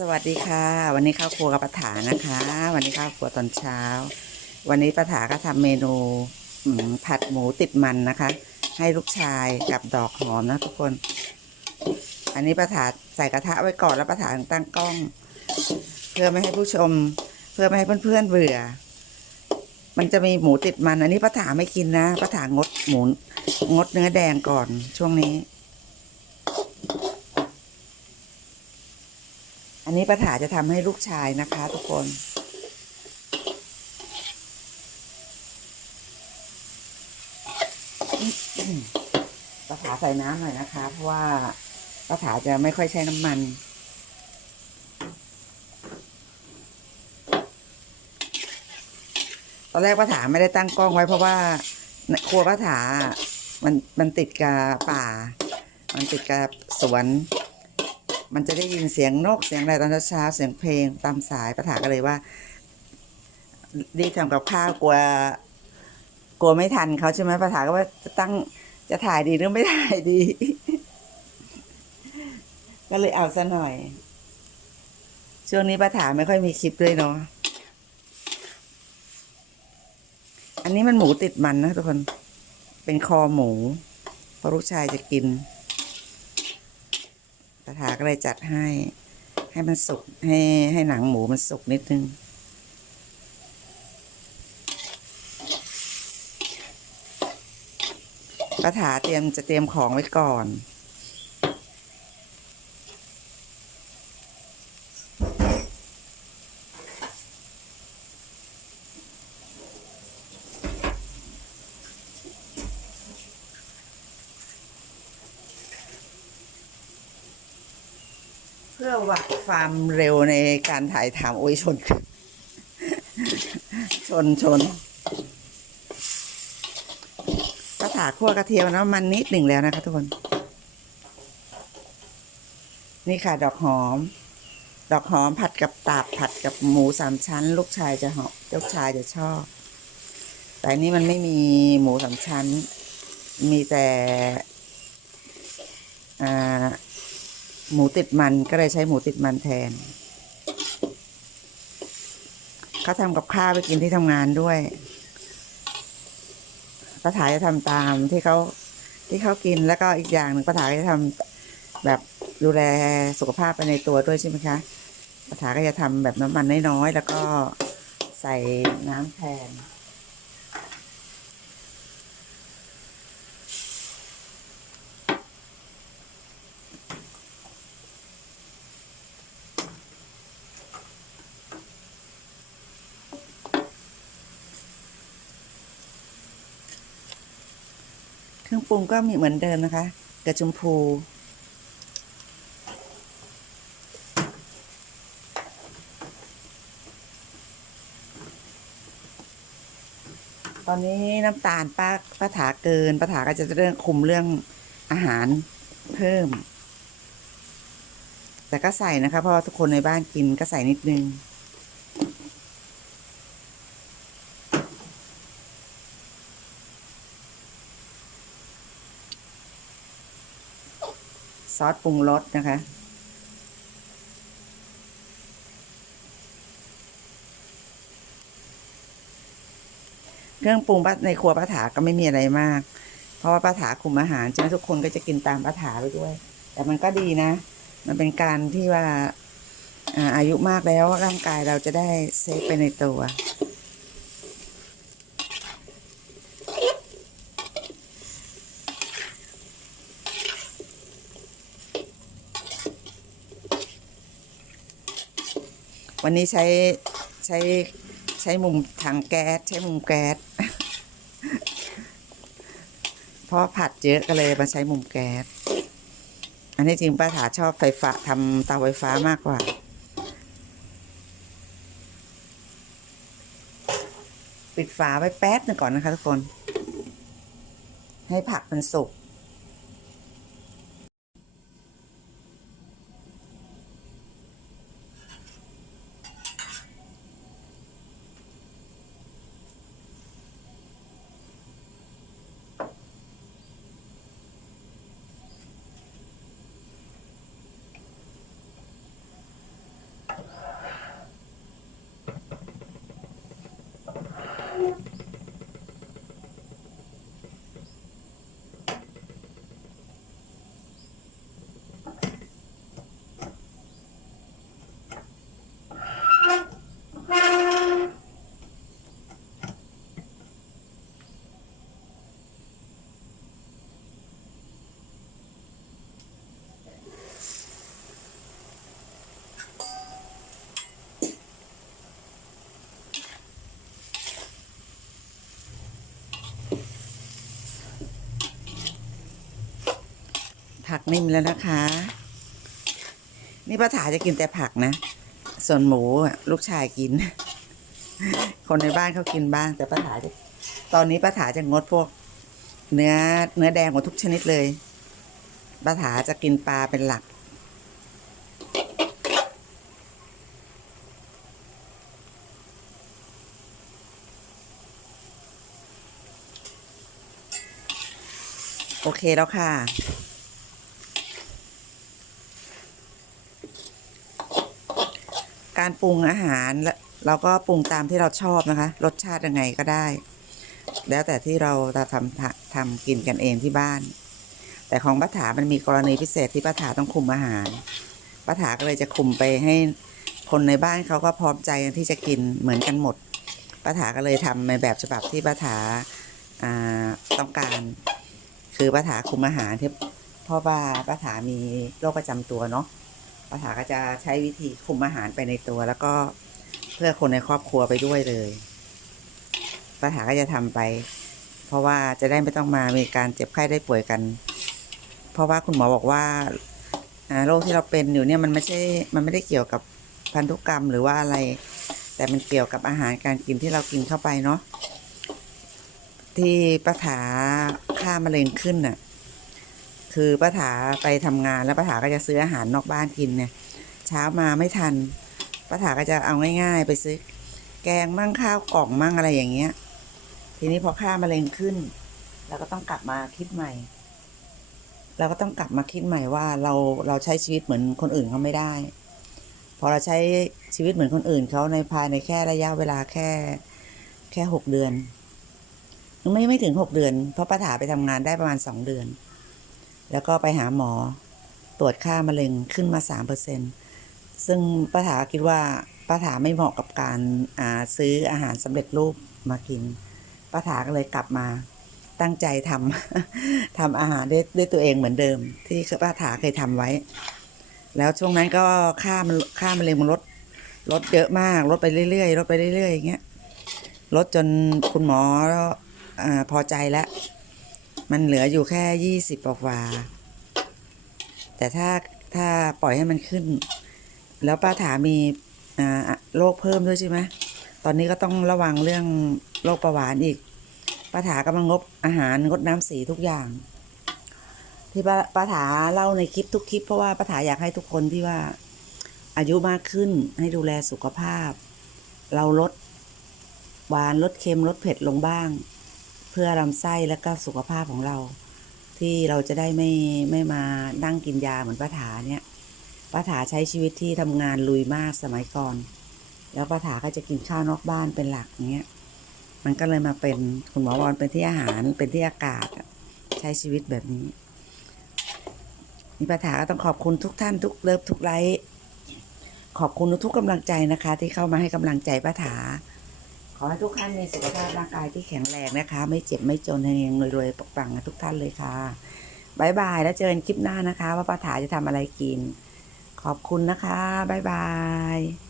สวัสดีค่ะ วันนี้ข้าวครัวกับปะถานะคะ วันนี้ข้าวครัวตอนเช้า วันนี้ปะถาก็ทำเมนูผัดหมูติดมันนะคะ ให้ลูกชายกับดอกหอมนะทุกคน อันนี้ปะถาใส่กระทะไว้ก่อนแล้วปะถาถึงตั้งกล้อง เพื่อไม่ให้ผู้ชม เพื่อไม่ให้เพื่อนๆเบื่อ มันจะมีหมูติดมัน อันนี้ปะถาไม่กินนะปะถางดหมูงดเนื้อแดงก่อนช่วงนี้ อันนี้ปะถาจะทำให้ลูกชายนะคะทุกคนปะถาใส่น้ำหน่อยนะคะ เพราะว่าปะถาจะไม่ค่อยใช้น้ำมันตอนแรกปะถาไม่ได้ตั้งกล้องไว้เพราะว่าครัวปะถามันมันติดกับป่า มันติดกับสวน มันจะได้ยินเสียงนกเสียงอะไรตอนเช้าเสียงเพลงตามสายประถาก็เลยว่ารีบทำกับข้าวกลัวกลัวไม่ทันเขาใช่ไหมประถาก็ว่าจะตั้งจะถ่ายดีหรือไม่ถ่ายดี ก็เลยเอาซะหน่อย ช่วงนี้ประถาไม่ค่อยมีคลิปด้วยเนาะอันนี้มันหมูติดมันนะทุกคน เป็นคอหมู เพราะลูกชายจะกิน ปะถาก็เลยจัดให้ ให้มันสุกให้ให้หนังหมูมันสุกนิดนึงปะถาเตรียมจะเตรียมของไว้ก่อน เพื่อวัดความเร็วในการถ่ายถามโอ้ยชน ชนชนกระถาคั่วกระเทียมน้ำมันนิดหนึ่งแล้วนะคะทุกคน นี่ค่ะ ดอกหอม ดอกหอมผัดกับตับผัดกับหมูสามชั้น ลูกชายจะหอมลูกชายจะชอบ แต่นนี้มันไม่มีหมูสามชั้น มีแต่อ่า หมูติดมันก็เลยใช้หมูติดมันแทนเขาทำกับข้าวไปกินที่ทำงานด้วยป้าถาจะทำตามที่เขาที่เขากินแล้วก็อีกอย่างหนึ่งป้าถาก็จะทำแบบดูแลสุขภาพไปในตัวด้วยใช่ไหมคะป้าถาก็จะทำแบบน้ำมันน้อยๆแล้วก็ใส่น้ำแทน เครื่องปรุงก็มีเหมือนเดิมนะคะกระชมพูตอนนี้น้ำตาลป้าป้าถาเกินป้าถาก็จะเรื่องคุมเรื่องอาหารเพิ่ม แต่ก็ใส่นะคะเพราะทุกคนในบ้านกินก็ใส่นิดนึง ซอสปรุงรสนะคะ เครื่องปรุงป้าในครัวป้าถาก็ไม่มีอะไรมาก เพราะว่าป้าถาคุมอาหารใช่ไหมทุกคนก็จะกินตามป้าถาไปด้วย แต่มันก็ดีนะ มันเป็นการที่ว่าอายุมากแล้วร่างกายเราจะได้เซฟไปในตัว วันนี้ใช้ใช้ใช้มุมถังแก๊สใช้มุมแก๊สเพราะผัดเยอะก็เลยมาใช้มุมแก๊สอันนี้จริงป้าถาชอบไฟฟ้าทำเตาไฟฟ้ามากกว่าปิดฝาไว้แป๊บหนึงก่อนนะคะทุกคน ให้ผักมันสุก นิ่มแล้วนะคะ นี่ป้าถาจะกินแต่ผักนะ ส่วนหมูลูกชายกิน คนในบ้านเขากินบ้าง แต่ป้าถาจะตอนนี้ป้าถาจะงดพวก เนื้อเนื้อแดงหมดทุกชนิดเลยป้าถาจะกินปลาเป็นหลักโอเคแล้วค่ะ การปรุงอาหารและเราก็ปรุงตามที่เราชอบนะคะ รสชาติยังไงก็ได้ แล้วแต่ที่เราจะทำทำกินกันเองที่บ้าน แต่ของป้าถามันมีกรณีพิเศษที่ป้าถาต้องคุมอาหารป้าถาก็เลยจะคุมไปให้คนในบ้านเขาก็พร้อมใจที่จะกินเหมือนกันหมดป้าถาก็เลยทำในแบบฉบับที่ป้าถาอ่าต้องการ คือป้าถาคุมอาหารที่เพราะว่าป้าถามีโรคประจำตัวเนาะ ป้าถาก็จะใช้วิธีคุมอาหารไปในตัว แล้วก็เพื่อคนในครอบครัวไปด้วยเลยป้าถาก็จะทำไป เพราะว่าจะได้ไม่ต้องมามีการเจ็บไข้ได้ป่วยกัน เพราะว่าคุณหมอบอกว่าโรคที่เราเป็นอยู่เนี่ยมันไม่ใช่มันไม่ได้เกี่ยวกับพันธุกรรมหรือว่าอะไร แต่มันเกี่ยวกับอาหารการกินที่เรากินเข้าไปเนาะที่ป้าถาค่ามะเร็งขึ้นน่ะ คือป้าถาไปทำงานแล้วป้าถาก็จะซื้ออาหารนอกบ้านกินเนี่ย เช้ามาไม่ทันป้าถาก็จะเอาง่ายๆ ไปซื้อ แกงมั่งข้าวกล่องมั่งอะไรอย่างเงี้ย ทีนี้พอค่ามะเร็งขึ้นเราก็ต้องกลับมาคิดใหม่ เราก็ต้องกลับมาคิดใหม่ว่าเราเราใช้ชีวิตเหมือนคนอื่นเขาไม่ได้ พอเราใช้ชีวิตเหมือนคนอื่นเขาในภายในแค่ระยะเวลาแค่แค่หกเดือน ไม่ไม่ถึงหกเดือน เพราะป้าถาไปทำงานได้ประมาณสองเดือน แล้วก็ไปหาหมอตรวจค่ามะเร็งขึ้นมาสามเปอร์เซ็นซึ่งป้าถาคิดว่าป้าถาไม่เหมาะกับการาซื้ออาหารสำเร็จรูปมากินป้าถาก็เลยกลับมาตั้งใจทำทำอาหารด้วยด้วยตัวเองเหมือนเดิม ที่ป้าถาเคยทำไว้ แล้วช่วงนั้นก็ค่ามันค่ามะเร็งมันลดลดเยอะมากลดไปเรื่อยๆลดไปเรื่อยๆอย่างเงี้ยลดจนคุณหมออพอใจแล้ว มันเหลืออยู่แค่ยี่สิบกว่า แต่ถ้าถ้าปล่อยให้มันขึ้น แล้วป้าถามีโรคเพิ่มด้วยใช่ไหมตอนนี้ก็ต้องระวังเรื่องโรคประหวานอีกป้าถากำลังงดอาหารงดน้ำสีทุกอย่าง ที่ป้าป้าถาเล่าในคลิปทุกคลิปเพราะว่าป้าถาอยากให้ทุกคนที่ว่า อายุมากขึ้นให้ดูแลสุขภาพ เราลดหวานลดเค็มลดเผ็ดลงบ้าง พื่อลำไส้และก็สุขภาพของเรา ที่เราจะได้ไม่ไม่มานั่งกินยาเหมือนป้าถาเนี่ยป้าถาใช้ชีวิตที่ทำงานลุยมากสมัยก่อน แล้วป้าถาก็จะกินข้าวนอกบ้านเป็นหลักเงี้ยมันก็เลยมาเป็นคุณหมอวอนเป็นที่อาหารเป็นที่อากาศใช้ชีวิตแบบนี้นี่ป้าถาก็ต้องขอบคุณทุกท่านทุกเลิฟทุกไลค์ขอบคุณทุกกำลังใจนะคะ ที่เข้ามาให้กำลังใจป้าถา ขอให้ทุกท่านมีสุขภาพร่างกายที่แข็งแรงนะคะ ไม่เจ็บไม่จนเฮงรวยๆปกปังกันทุกท่านเลยค่ะบายบายแล้วเจอกันคลิปหน้านะคะ ว่าป้าถาจะทำอะไรกิน ขอบคุณนะคะบายบาย